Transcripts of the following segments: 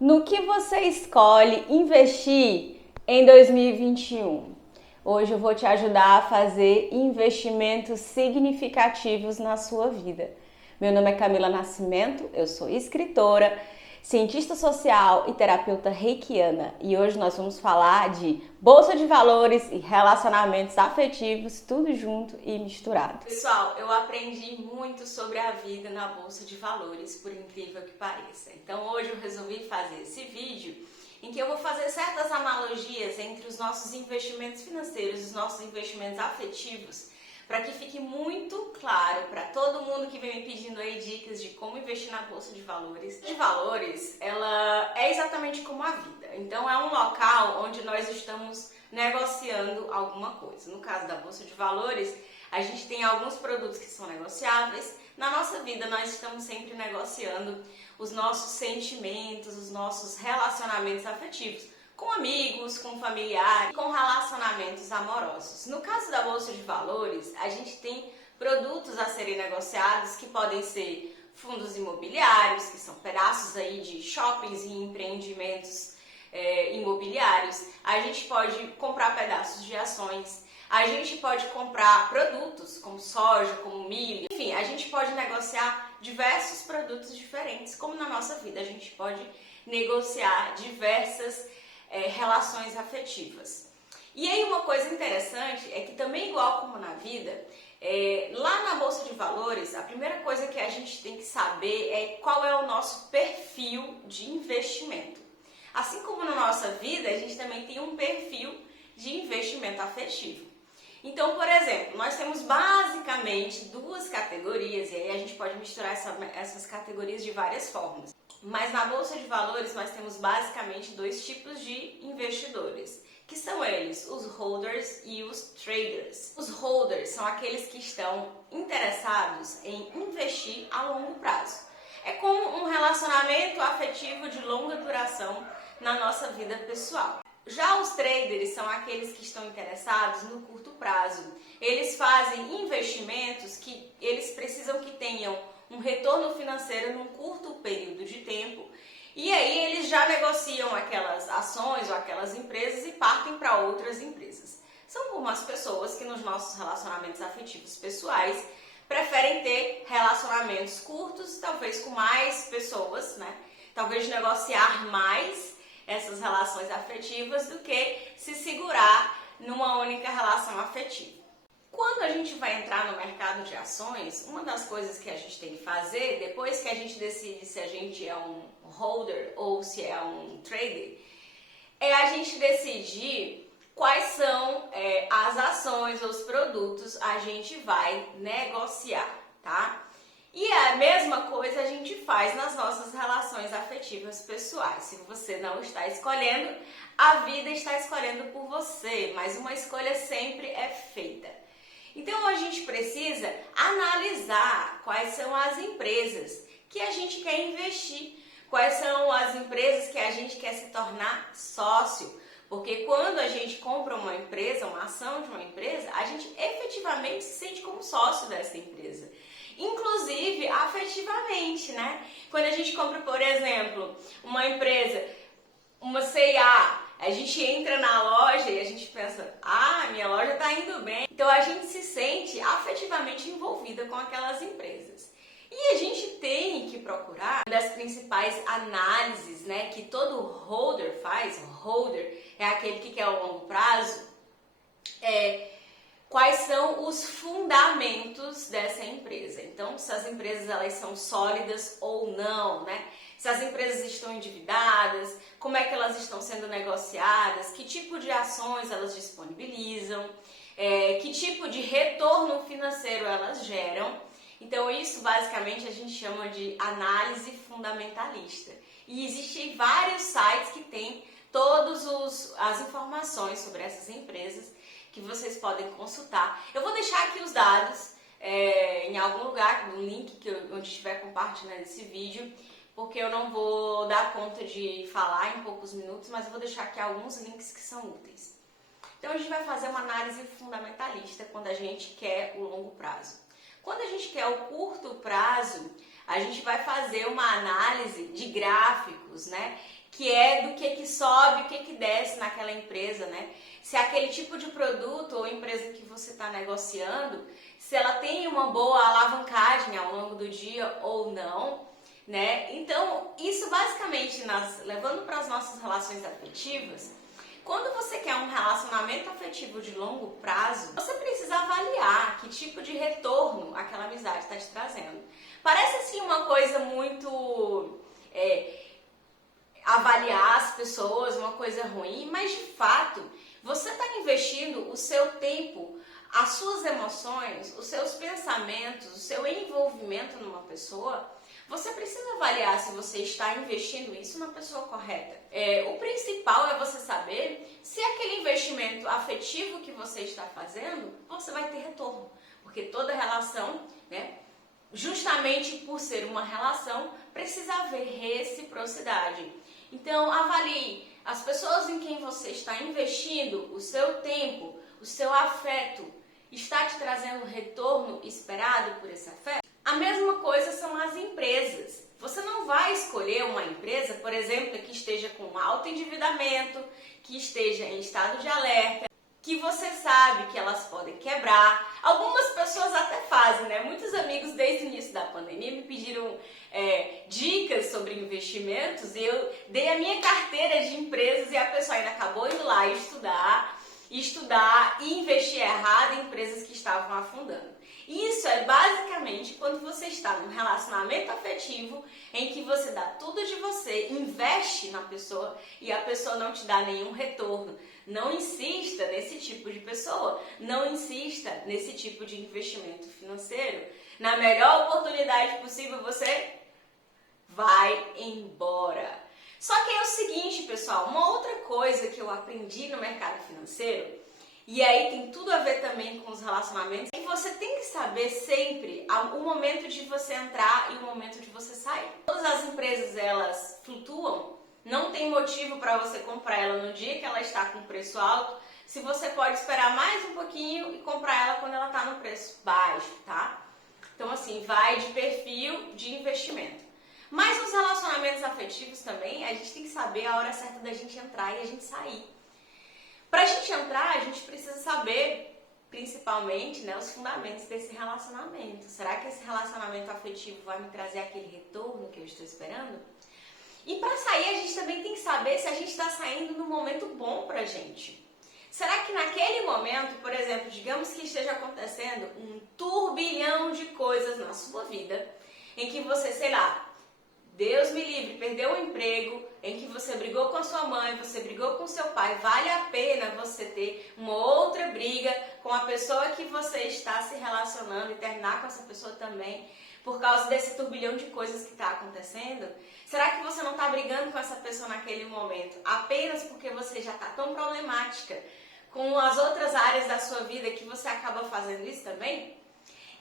No que você escolhe investir em 2021? Hoje eu vou te ajudar a fazer investimentos significativos na sua vida. Meu nome é Camila Nascimento, eu sou escritora, cientista social e terapeuta reikiana. E hoje nós vamos falar de bolsa de valores e relacionamentos afetivos, tudo junto e misturado. Pessoal, eu aprendi muito sobre a vida na bolsa de valores, por incrível que pareça. Então hoje eu resolvi fazer esse vídeo em que eu vou fazer certas analogias entre os nossos investimentos financeiros e os nossos investimentos afetivos, para que fique muito claro para todo mundo que vem me pedindo aí dicas de como investir na bolsa de valores. A bolsa de valores, ela é exatamente como a vida. Então é um local onde nós estamos negociando alguma coisa. No caso da bolsa de valores, a gente tem alguns produtos que são negociáveis. Na nossa vida, nós estamos sempre negociando os nossos sentimentos, os nossos relacionamentos afetivos, com amigos, com familiares, com relacionamentos amorosos. No caso da bolsa de valores, a gente tem produtos a serem negociados que podem ser fundos imobiliários, que são pedaços aí de shoppings e empreendimentos imobiliários. A gente pode comprar pedaços de ações. A gente pode comprar produtos como soja, como milho, enfim, a gente pode negociar diversos produtos diferentes, como na nossa vida a gente pode negociar diversas relações afetivas. E aí uma coisa interessante é que também igual como na vida, lá na bolsa de valores, a primeira coisa que a gente tem que saber é qual é o nosso perfil de investimento. Assim como na nossa vida, a gente também tem um perfil de investimento afetivo. Então, por exemplo, nós temos basicamente duas categorias, e aí a gente pode misturar essas categorias de várias formas. Mas na bolsa de valores nós temos basicamente dois tipos de investidores, que são eles, os holders e os traders. Os holders são aqueles que estão interessados em investir a longo prazo. É como um relacionamento afetivo de longa duração na nossa vida pessoal. Já os traders são aqueles que estão interessados no curto prazo. Eles fazem investimentos que eles precisam que tenham um retorno financeiro num curto período de tempo. E aí eles já negociam aquelas ações ou aquelas empresas e partem para outras empresas. São como as pessoas que nos nossos relacionamentos afetivos pessoais preferem ter relacionamentos curtos, talvez com mais pessoas, né? Talvez negociar mais essas relações afetivas do que se segurar numa única relação afetiva. Quando a gente vai entrar no mercado de ações, uma das coisas que a gente tem que fazer, depois que a gente decide se a gente é um holder ou se é um trader, é a gente decidir quais são as ações ou os produtos a gente vai negociar, tá? E a mesma coisa a gente faz nas nossas relações afetivas pessoais. Se você não está escolhendo, a vida está escolhendo por você, mas uma escolha sempre é feita. Então a gente precisa analisar quais são as empresas que a gente quer investir, quais são as empresas que a gente quer se tornar sócio. Porque quando a gente compra uma empresa, uma ação de uma empresa, a gente efetivamente se sente como sócio dessa empresa. Inclusive afetivamente, né? Quando a gente compra, por exemplo, uma empresa, uma C&A, a gente entra na loja e a gente pensa, minha loja tá indo bem. Então a gente se sente afetivamente envolvida com aquelas empresas. E a gente tem que procurar uma das principais análises, né, que todo holder faz. O holder é aquele que quer o longo prazo, quais são os fundamentos dessa empresa. Então, se as empresas elas são sólidas ou não, né? Se as empresas estão endividadas, como é que elas estão sendo negociadas, que tipo de ações elas disponibilizam, que tipo de retorno financeiro elas geram. Então, isso basicamente a gente chama de análise fundamentalista. E existem vários sites que têm todas as informações sobre essas empresas que vocês podem consultar. Eu vou deixar aqui os dados em algum lugar, no link onde estiver compartilhando esse vídeo, porque eu não vou dar conta de falar em poucos minutos, mas eu vou deixar aqui alguns links que são úteis. Então a gente vai fazer uma análise fundamentalista quando a gente quer o longo prazo. Quando a gente quer o curto prazo, a gente vai fazer uma análise de gráficos, né? que é do que sobe, o que desce naquela empresa, né? Se aquele tipo de produto ou empresa que você está negociando, se ela tem uma boa alavancagem ao longo do dia ou não, né? Então, isso basicamente, levando para as nossas relações afetivas, quando você quer um relacionamento afetivo de longo prazo, você precisa avaliar que tipo de retorno aquela amizade está te trazendo. Parece assim uma coisa muito... avaliar as pessoas, uma coisa ruim, mas de fato, você está investindo o seu tempo, as suas emoções, os seus pensamentos, o seu envolvimento numa pessoa. Você precisa avaliar se você está investindo isso na pessoa correta. O principal é você saber se aquele investimento afetivo que você está fazendo, você vai ter retorno. Porque toda relação, né, justamente por ser uma relação, precisa haver reciprocidade. Então, avalie as pessoas em quem você está investindo o seu tempo, o seu afeto, está te trazendo o retorno esperado por esse afeto? A mesma coisa são as empresas. Você não vai escolher uma empresa, por exemplo, que esteja com alto endividamento, que esteja em estado de alerta, que você sabe que elas podem quebrar. Algumas pessoas até fazem, né? Muitos amigos desde o início da pandemia me pediram dicas sobre investimentos e eu dei a minha carteira de empresas e a pessoa ainda acabou indo lá estudar e investir errado em empresas que estavam afundando. Isso é basicamente quando você está num relacionamento afetivo em que você dá tudo de você, investe na pessoa e a pessoa não te dá nenhum retorno. Não insista nesse tipo de pessoa, não insista nesse tipo de investimento financeiro. Na melhor oportunidade possível, você vai embora. Só que é o seguinte, pessoal, uma outra coisa que eu aprendi no mercado financeiro, e aí tem tudo a ver também com os relacionamentos, é que você tem que saber sempre o momento de você entrar e o momento de você sair. Todas as empresas, elas flutuam, não tem motivo para você comprar ela no dia que ela está com preço alto, se você pode esperar mais um pouquinho e comprar ela quando ela está no preço baixo, tá? Então, assim, vai de perfil de investimento. Mas nos relacionamentos afetivos também, a gente tem que saber a hora certa da gente entrar e a gente sair. Pra gente entrar, a gente precisa saber, principalmente, né, os fundamentos desse relacionamento. Será que esse relacionamento afetivo vai me trazer aquele retorno que eu estou esperando? E para sair, a gente também tem que saber se a gente está saindo num momento bom pra gente. Será que naquele momento, por exemplo, digamos que esteja acontecendo um turbilhão de coisas na sua vida, em que você, sei lá, Deus me livre, perdeu o emprego, em que você brigou com a sua mãe, você brigou com seu pai, vale a pena você ter uma outra briga com a pessoa que você está se relacionando e terminar com essa pessoa também, por causa desse turbilhão de coisas que está acontecendo? Será que você não está brigando com essa pessoa naquele momento apenas porque você já está tão problemática com as outras áreas da sua vida que você acaba fazendo isso também?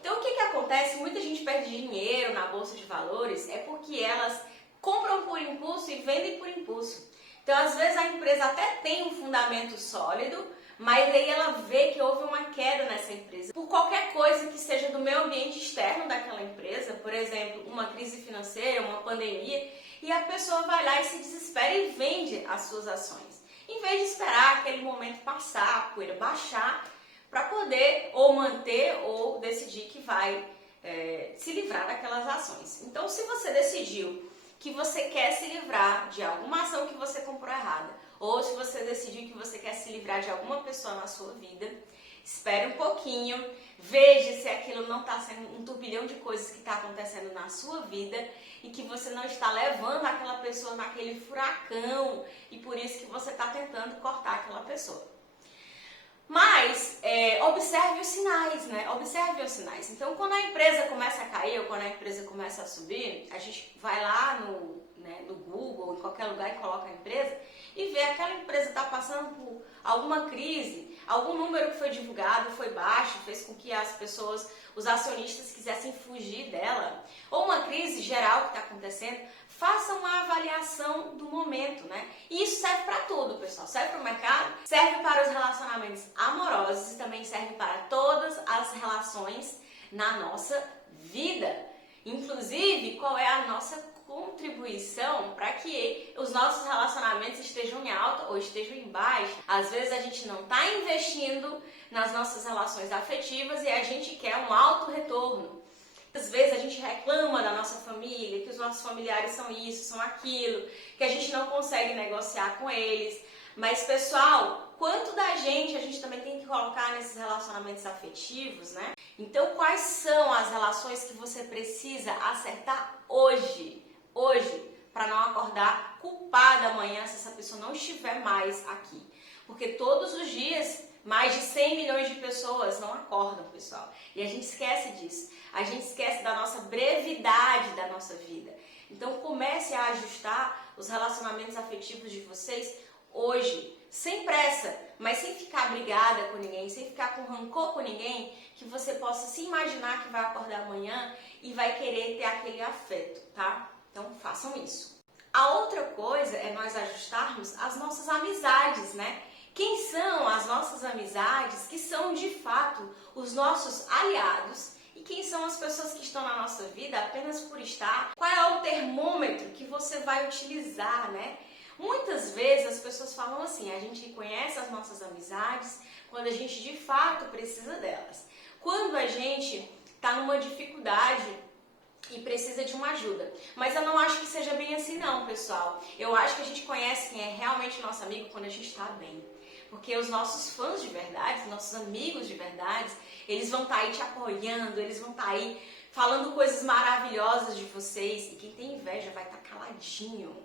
Então, o que acontece? Muita gente perde dinheiro na bolsa de valores é porque elas compram por impulso e vendem por impulso. Então, às vezes, a empresa até tem um fundamento sólido, mas aí ela vê que houve uma queda nessa empresa. Por qualquer coisa que seja do meio ambiente externo daquela empresa, por exemplo, uma crise financeira, uma pandemia, e a pessoa vai lá e se desespera e vende as suas ações. Em vez de esperar aquele momento passar, a poeira baixar, para poder ou manter ou decidir que vai se livrar daquelas ações. Então, se você decidiu que você quer se livrar de alguma ação que você comprou errada, ou se você decidiu que você quer se livrar de alguma pessoa na sua vida, espere um pouquinho, veja se aquilo não está sendo um turbilhão de coisas que está acontecendo na sua vida e que você não está levando aquela pessoa naquele furacão e por isso que você está tentando cortar aquela pessoa. Mas observe os sinais, né? Observe os sinais. Então, quando a empresa começa a cair ou quando a empresa começa a subir, a gente vai lá no Google, em qualquer lugar e coloca a empresa e vê aquela empresa está passando por alguma crise, algum número que foi divulgado foi baixo, fez com que as pessoas, os acionistas quisessem fugir dela, ou uma crise geral que está acontecendo. Faça uma avaliação do momento, né? E isso serve para tudo, pessoal. Serve para o mercado, serve para os relacionamentos amorosos e também serve para todas as relações na nossa vida. Inclusive, qual é a nossa contribuição para que os nossos relacionamentos estejam em alta ou estejam em baixa. Às vezes a gente não está investindo nas nossas relações afetivas e a gente quer um alto retorno. Às vezes a gente reclama da nossa família, que os nossos familiares são isso, são aquilo, que a gente não consegue negociar com eles. Mas, pessoal, quanto da gente a gente também tem que colocar nesses relacionamentos afetivos, né? Então, quais são as relações que você precisa acertar hoje, para não acordar culpada amanhã se essa pessoa não estiver mais aqui? Porque todos os dias, mais de 100 milhões de pessoas não acordam, pessoal. E a gente esquece disso. A gente esquece da nossa brevidade da nossa vida. Então, comece a ajustar os relacionamentos afetivos de vocês hoje, sem pressa, mas sem ficar brigada com ninguém, sem ficar com rancor com ninguém, que você possa se imaginar que vai acordar amanhã e vai querer ter aquele afeto, tá? Então, façam isso. A outra coisa é nós ajustarmos as nossas amizades, né? Quem são as nossas amizades que são de fato os nossos aliados e quem são as pessoas que estão na nossa vida apenas por estar? Qual é o termômetro que você vai utilizar, né? Muitas vezes as pessoas falam assim, a gente conhece as nossas amizades quando a gente de fato precisa delas. Quando a gente está numa dificuldade e precisa de uma ajuda. Mas eu não acho que seja bem assim não, pessoal. Eu acho que a gente conhece quem é realmente nosso amigo quando a gente está bem. Porque os nossos fãs de verdade, os nossos amigos de verdade, eles vão estar aí te apoiando, eles vão estar aí falando coisas maravilhosas de vocês. E quem tem inveja vai estar caladinho.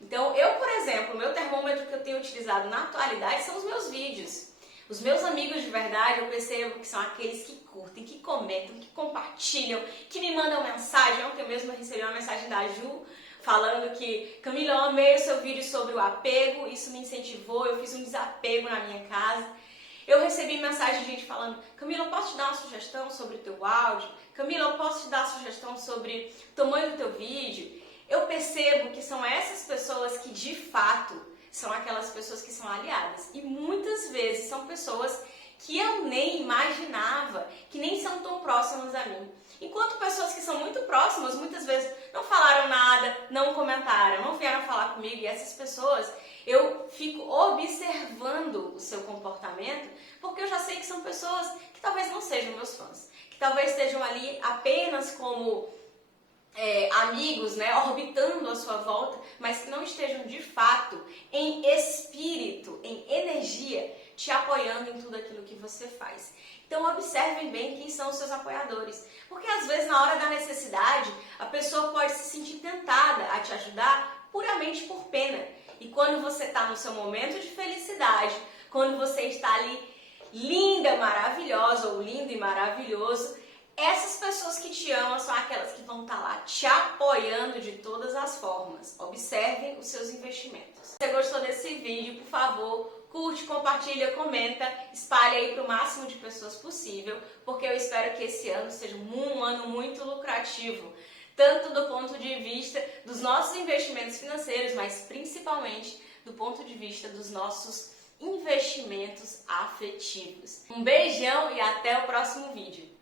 Então, eu, por exemplo, o meu termômetro que eu tenho utilizado na atualidade são os meus vídeos. Os meus amigos de verdade, eu percebo que são aqueles que curtem, que comentam, que compartilham, que me mandam mensagem. Ontem mesmo eu recebi uma mensagem da Ju falando que, Camila, eu amei o seu vídeo sobre o apego, isso me incentivou, eu fiz um desapego na minha casa. Eu recebi mensagem de gente falando, Camila, eu posso te dar uma sugestão sobre o teu áudio? Camila, eu posso te dar uma sugestão sobre o tamanho do teu vídeo? Eu percebo que são essas pessoas que de fato são aquelas pessoas que são aliadas. E muitas vezes são pessoas que eu nem imaginava, que nem são tão próximas a mim. Enquanto pessoas que são muito próximas, muitas vezes não falaram nada, não comentaram, não vieram falar comigo. E essas pessoas, eu fico observando o seu comportamento, porque eu já sei que são pessoas que talvez não sejam meus fãs. Que talvez estejam ali apenas como amigos, né, orbitando à sua volta, mas que não estejam de fato em espírito, em energia, te apoiando em tudo aquilo que você faz. Então observem bem quem são os seus apoiadores, porque às vezes na hora da necessidade a pessoa pode se sentir tentada a te ajudar puramente por pena. E quando você está no seu momento de felicidade, quando você está ali linda, maravilhosa ou lindo e maravilhoso, essas pessoas que te amam são aquelas que vão estar lá te apoiando de todas as formas. Observem os seus investimentos. Se você gostou desse vídeo, por favor, curte, compartilha, comenta, espalhe aí para o máximo de pessoas possível, porque eu espero que esse ano seja um ano muito lucrativo, tanto do ponto de vista dos nossos investimentos financeiros, mas principalmente do ponto de vista dos nossos investimentos afetivos. Um beijão e até o próximo vídeo.